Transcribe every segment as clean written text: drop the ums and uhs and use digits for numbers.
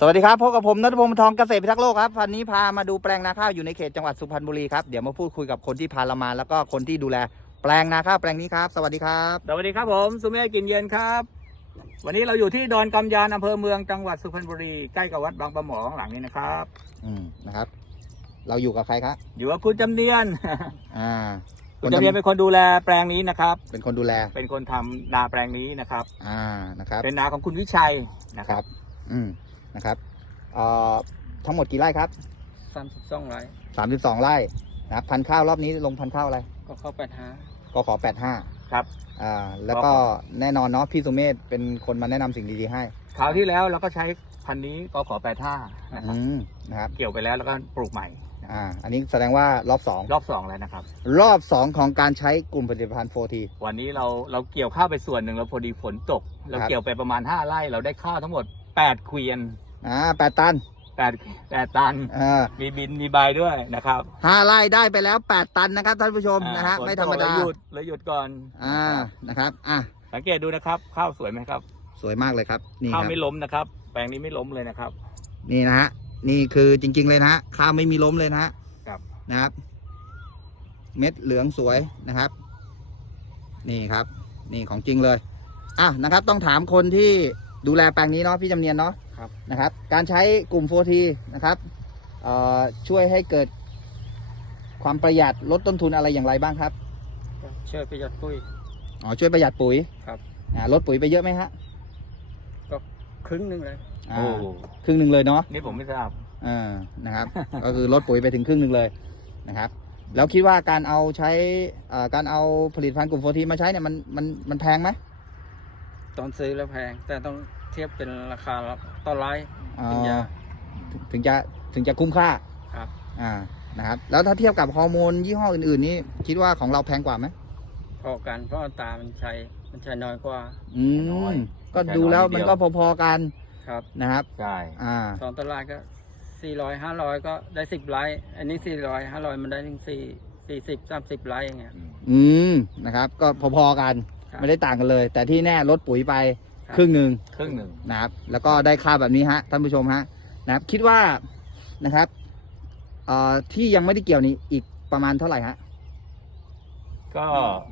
สวัสดีครับพบกับผมณัฐพงศ์ทองเกษตรพิทักษ์โลกครับวันนี้พามาดูแปลงนาข้าวอยู่ในเขตจังหวัดสุพรรณบุรีครับเดี๋ยวมาพูดคุยกับคนที่พาเรามาแล้วก็คนที่ดูแลแปลงนาข้าวแปลงนี้ครับสวัสดีครับสวัสดีครับผมสุเมธกลิ่นเย็นครับวันนี้เราอยู่ที่ดอนกำยานอำเภอเมืองจังหวัดสุพรรณบุรีใกล้กับวัดบางปะหมอข้างหลังนี้นะครับนะครับเราอยู่กับใครครับอยู่กับคุณจำเนียน คุณจำเนียนเป็นคนดูแลแปลงนี้นะครับเป็นคนดูแลเป็นคนทำนาแปลงนี้นะครับนะครับเป็นนาของคุณวิชัยนะครับนะครับทั้งหมดกี่ไร่ครับ 32 ไร่ 32 ไร่นะครับพันธุ์ข้าวรอบนี้ลงพันธุ์ข้าวอะไรก็เข้าก็ขอ85 ครับแล้วก็แน่นอนเนาะพี่สุเมธเป็นคนมาแนะนำสิ่งดีๆให้คราวที่แล้วเราก็ใช้พันธุ์นี้ก็ขอ85 นะครับเกี่ยวไปแล้วก็ปลูกใหม่อันนี้แสดงว่ารอบ2 แล้วนะครับรอบ2ของการใช้กลุ่มผลิตภัณฑ์4T วันนี้เราเกี่ยวข้าวไปส่วนหนึ่งแล้วพอดีฝนตกเราเกี่ยวไปประมาณ5 ไร่เราได้ข้าวทั้งหมด8 เกวียน 8 ตัน 8 ตันมีบินมีใบด้วยนะครับ 5 ไร่ได้ไปแล้ว8 ตันนะครับท่านผู้ชมนะฮะไม่ธรรมดาเลยหยุดก่อนนะครับสังเกตดูนะครับข้าวสวยไหมครับสวยมากเลยครับนี่ข้าวไม่ล้มนะครับแปลงนี้ไม่ล้มเลยนะครับนี่นะฮะนี่คือจริงๆเลยนะฮะข้าวไม่มีล้มเลยนะครับเม็ดเหลืองสวยนะครับนี่ครับนี่ของจริงเลยนะครับต้องถามคนที่ดูแลแปลงนี้เนาะพี่จำเนียนเนาะนะครับการใช้กลุ่ม4Tนะครับช่วยให้เกิดความประหยัดลดต้นทุนอะไรอย่างไรบ้างครับช่วยประหยัดปุ๋ยช่วยประหยัดปุ๋ยครับลดปุ๋ยไปเยอะไหมฮะก็ครึ่งหนึ่งเลยครึ่งหนึ่งเลยเนาะนี่ผมไม่ทราบนะครับ ก็คือลดปุ๋ยไปถึงครึ่งหนึ่งเลยนะครับแล้วคิดว่าการเอาใช้การเอาผลิตภัณฑ์กลุ่ม4Tมาใช้เนี่ยมันแพงไหมตอนซื้อแล้วแพงแต่ต้องเทียบเป็นราคาต่อไร่ถึงจะคุ้มค่าครับนะครับแล้วถ้าเทียบกับฮอร์โมนยี่ห้ออื่นๆนี่คิดว่าของเราแพงกว่าไหมพอกันเพราะตามันใช้น้อยกว่าก็ดูแล้วมันก็พอๆกันครับนะครับใช่ตอนตลาดก็400-500ก็ได้10 ไร่อันนี้400-500มันได้ถึง40-30 ไร่อย่างเงี้ยนะครับก็พอๆกันไม่ได้ต่างกันเลยแต่ที่แน่ลดปุ๋ยไปครึ่งหนึ่งนะครับแล้วก็ได้ค่าแบบนี้ฮะท่านผู้ชมฮะนะครับคิดว่านะครับที่ยังไม่ได้เกี่ยวนี้อีกประมาณเท่าไหร่ฮะก็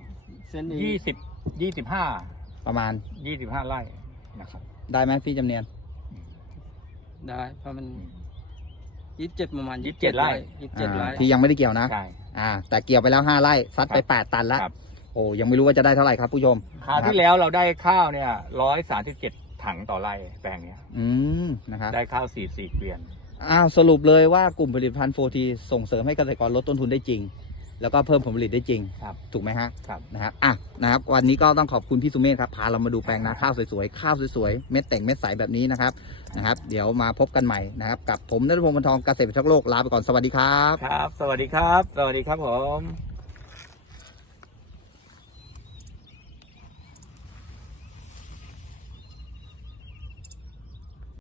25ประมาณ25 ไร่นะครับได้ไหมพี่จำเนียนได้เพราะมัน27ประมาณ27 ไร่ที่ยังไม่ได้เกี่ยวนะแต่เกี่ยวไปแล้ว5 ไร่ซัดไป8 ตันแล้วโอ้ยังไม่รู้ว่าจะได้เท่าไหร่ครับผู้ชมคราวที่แล้วเราได้ข้าวเนี่ย137 ถังต่อไร่แปลงเนี้ยนะครับได้ข้าว44 เกวียนสรุปเลยว่ากลุ่มผลิตภัณฑ์4Tส่งเสริมให้เกษตรกรลดต้นทุนได้จริงแล้วก็เพิ่มผลผลิตได้จริงถูกไหมฮะนะครับวันนี้ก็ต้องขอบคุณพี่สุเมธครับพาเรามาดูแปลงนาข้าวสวยๆข้าวสวยๆเม็ดแต่งเม็ดใสแบบนี้นะครับเดี๋ยวมาพบกันใหม่นะครับกับผมณัฐพงศ์ ทองเกษตรพิทักษ์โลกลาไปก่อนสวัสดีครับครับสวัสดีครับผม